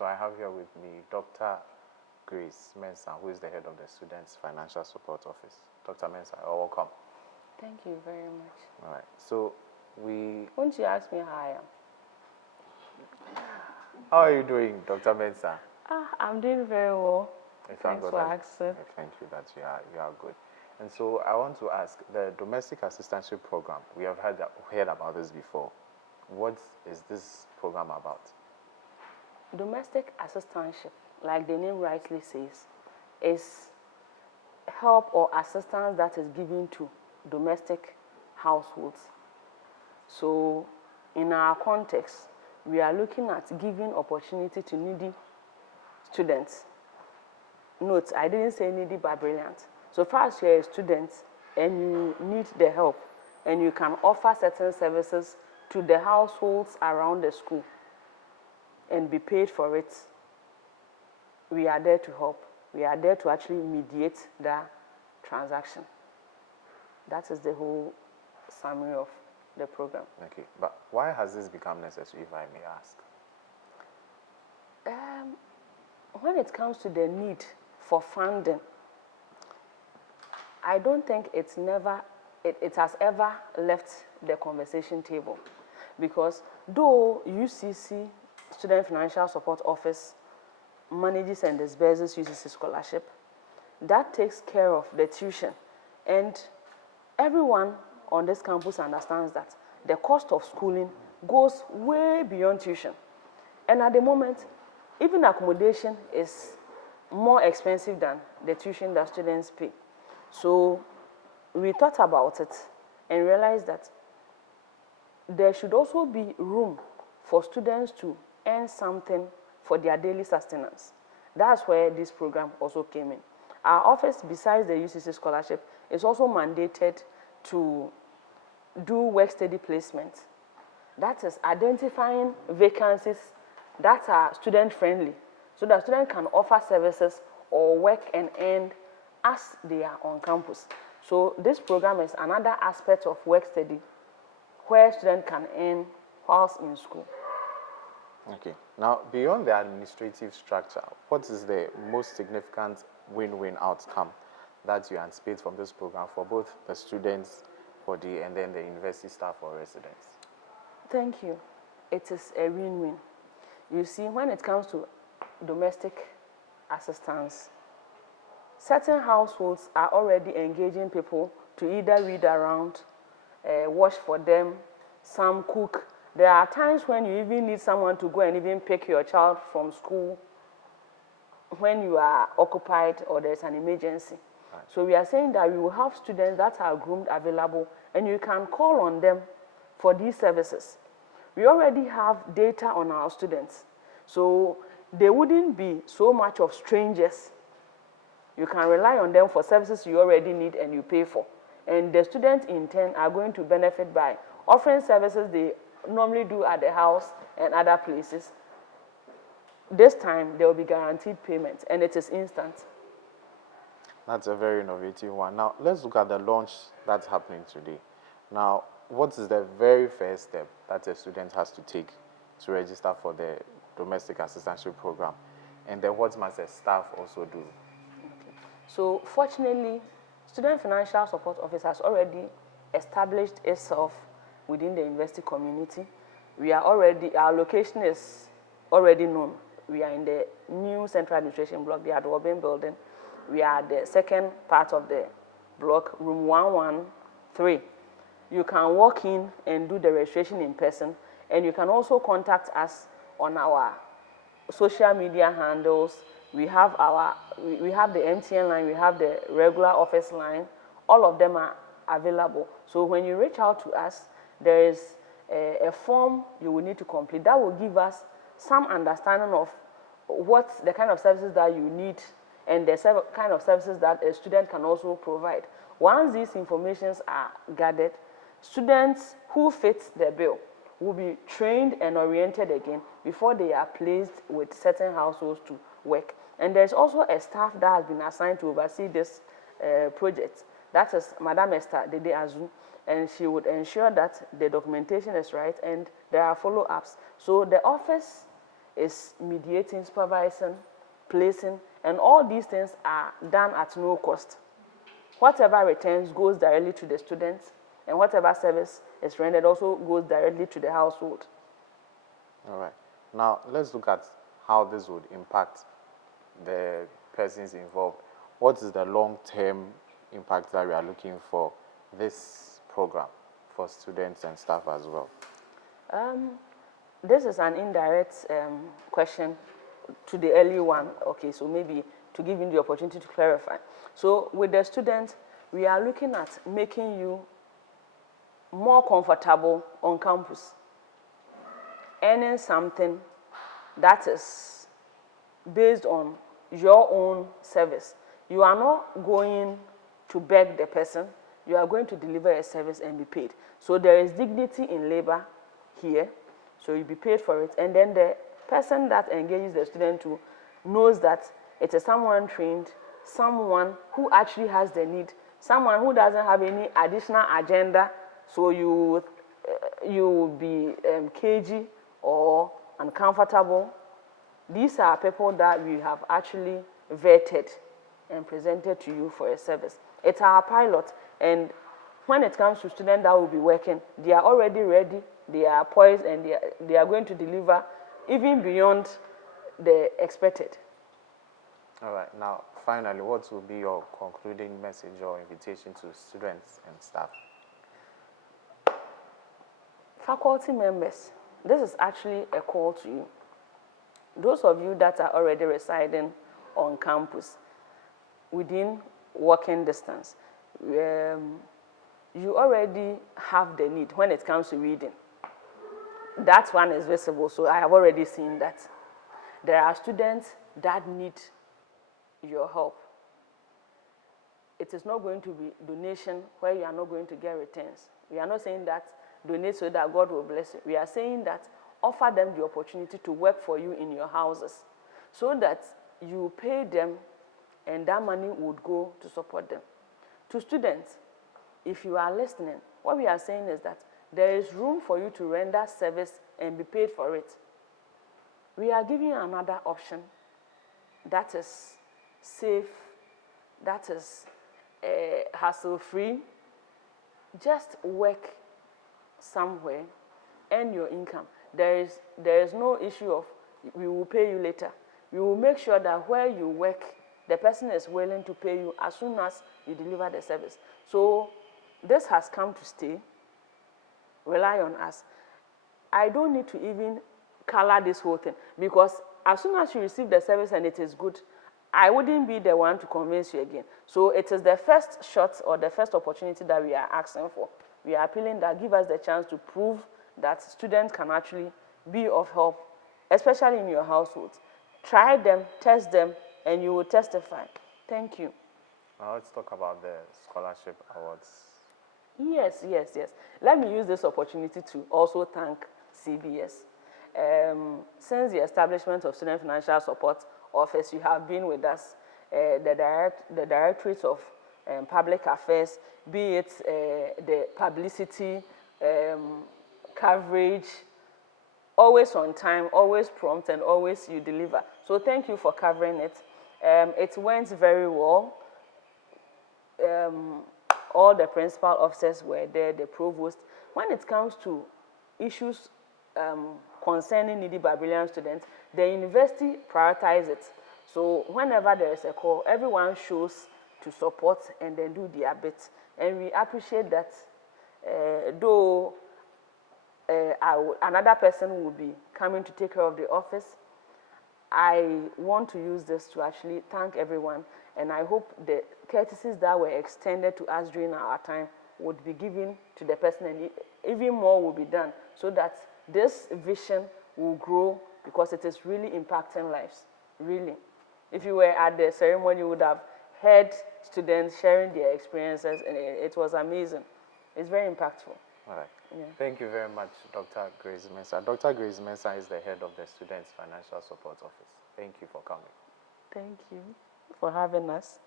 So I have here with me Dr. Grace Mensah, who is the head of the Students Financial Support Office. Dr. Mensah, you're welcome. Thank you very much. All right. So Won't you ask me how I am? How are you doing, Dr. Mensah? I'm doing very well. Thanks for asking. Thank you that you are good. And so I want to ask, the domestic assistantship program, we have heard about this before. What is this program about? Domestic assistantship, like the name rightly says, is help or assistance that is given to domestic households. So in our context, we are looking at giving opportunity to needy students. Note, I didn't say needy but brilliant. So far as you're a student and you need the help and you can offer certain services to the households around the school and be paid for it, we are there to help. We are there to actually mediate the transaction. That is the whole summary of the program. Okay, but why has this become necessary, if I may ask? When it comes to the need for funding, I don't think it has ever left the conversation table, because though UCC Student Financial Support Office manages and disburses UCC scholarship, that takes care of the tuition, and everyone on this campus understands that the cost of schooling goes way beyond tuition, and at the moment, even accommodation is more expensive than the tuition that students pay. So we thought about it and realized that there should also be room for students to earn something for their daily sustenance. That's where this program also came in. Our office, besides the UCC scholarship, is also mandated to do work-study placement. That is identifying vacancies that are student-friendly, so that students can offer services or work and earn as they are on campus. So this program is another aspect of work-study where students can earn whilst in school. Okay. Now, beyond the administrative structure, what is the most significant win-win outcome that you anticipate from this program for both the students body and then the university staff or residents? Thank you. It is a win-win. You see, when it comes to domestic assistance, certain households are already engaging people to either read around, wash for them, some cook. There are times when you even need someone to go and even pick your child from school when you are occupied or there's an emergency. Right. So we are saying that we will have students that are groomed available, and you can call on them for these services. We already have data on our students, so they wouldn't be so much of strangers. You can rely on them for services you already need and you pay for. And the students in turn are going to benefit by offering services they normally do at the house and other places. This time, there will be guaranteed payment, and it is instant. That's a very innovative one. Now, let's look at the launch that's happening today. Now, what is the very first step that a student has to take to register for the domestic assistantship program? And then what must the staff also do? Okay. So, fortunately, Student Financial Support Office has already established itself within the university community. Our location is already known. We are in the new Central Administration Block, the hardworking building. We are the second part of the block, room 113. You can walk in and do the registration in person, and you can also contact us on our social media handles. We have the MTN line, we have the regular office line. All of them are available. So when you reach out to us, there is a form you will need to complete that will give us some understanding of what the kind of services that you need and the kind of services that a student can also provide. Once these informations are gathered, students who fit the bill will be trained and oriented again before they are placed with certain households to work. And there's also a staff that has been assigned to oversee this project. That is Madam Esther Dede Azu, and she would ensure that the documentation is right and there are follow-ups. So the office is mediating, supervising, placing, and all these things are done at no cost. Whatever returns goes directly to the students, and whatever service is rendered also goes directly to the household. All right. Now, let's look at how this would impact the persons involved. What is the long-term impact that we are looking for this program for students and staff as well? This is an indirect question to the early one. Okay, so maybe to give you the opportunity to clarify. So with the students, we are looking at making you more comfortable on campus, earning something that is based on your own service. You are not going to beg the person, you are going to deliver a service and be paid. So there is dignity in labor here, so you'll be paid for it. And then the person that engages the student too knows that it is someone trained, someone who actually has the need, someone who doesn't have any additional agenda, so you will be cagey or uncomfortable. These are people that we have actually vetted and presented to you for a service. It's our pilot, and when it comes to students that will be working, they are already ready, they are poised, and they are going to deliver even beyond the expected. All right. Now, finally, what will be your concluding message or invitation to students and staff? Faculty members, this is actually a call to you. Those of you that are already residing on campus within walking distance, you already have the need when it comes to reading. That one is visible, so I have already seen that. There are students that need your help. It is not going to be donation where you are not going to get returns. We are not saying that donate so that God will bless you. We are saying that offer them the opportunity to work for you in your houses so that you pay them and that money would go to support them. To students, if you are listening, what we are saying is that there is room for you to render service and be paid for it. We are giving you another option that is safe, that is hassle-free. Just work somewhere, earn your income. There is no issue of we will pay you later. We will make sure that where you work, the person is willing to pay you as soon as you deliver the service. So this has come to stay. Rely on us. I don't need to even color this whole thing, because as soon as you receive the service and it is good, I wouldn't be the one to convince you again. So it is the first shot or the first opportunity that we are asking for. We are appealing that give us the chance to prove that students can actually be of help, especially in your households. Try them, test them, and you will testify. Thank you. Now let's talk about the scholarship awards. Yes. Let me use this opportunity to also thank CBS. Since the establishment of Student Financial Support Office, you have been with us. The Directorate of Public Affairs, be it the publicity, coverage, always on time, always prompt, and always you deliver. So thank you for covering it. It went very well. All the principal officers were there, the provost. When it comes to issues concerning needy Barbarian students, the university prioritizes it. So whenever there is a call, everyone shows to support and then do their bit. And we appreciate that, though another person will be coming to take care of the office, I want to use this to actually thank everyone, and I hope the courtesies that were extended to us during our time would be given to the person, and even more will be done so that this vision will grow, because it is really impacting lives, really. If you were at the ceremony, you would have heard students sharing their experiences, and it was amazing. It's very impactful. All right. Yeah. Thank you very much, Dr. Grace Mensah. Dr. Grace Mensah is the head of the Students Financial Support Office. Thank you for coming. Thank you for having us.